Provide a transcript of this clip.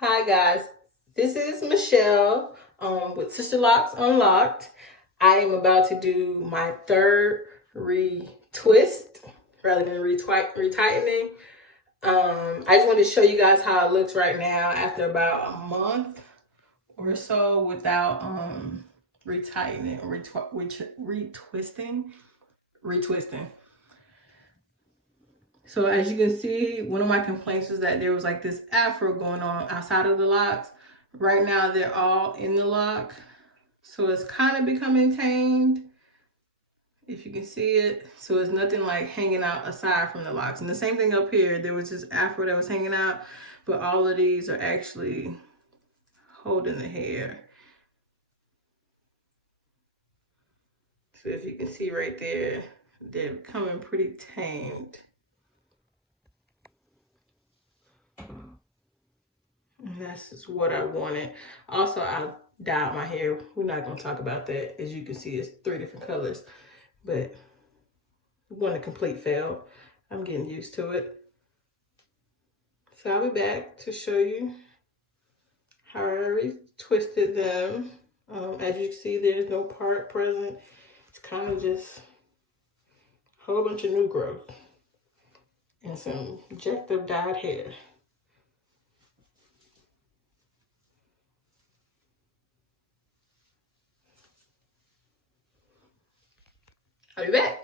Hi guys, this is Michelle with Sisterlocks Unlocked. I am about to do my third retwist rather than retightening. I just wanted to show you guys how it looks right now after about a month or so without retightening or retwisting. So as you can see, one of my complaints was that there was like this afro going on outside of the locks. Right now they're all in the lock. So it's kind of becoming tamed, if you can see it. So it's nothing like hanging out aside from the locks. And the same thing up here, there was this afro that was hanging out, but all of these are actually holding the hair. So if you can see right there, they're becoming pretty tamed. And that's just what I wanted. Also, I dyed my hair. We're not going to talk about that. As you can see, it's 3 different colors. But one a complete fail. I'm getting used to it. So I'll be back to show you how I twisted them. As you can see, there's no part present. It's kind of just a whole bunch of new growth and some jacked up dyed hair. I'll be back.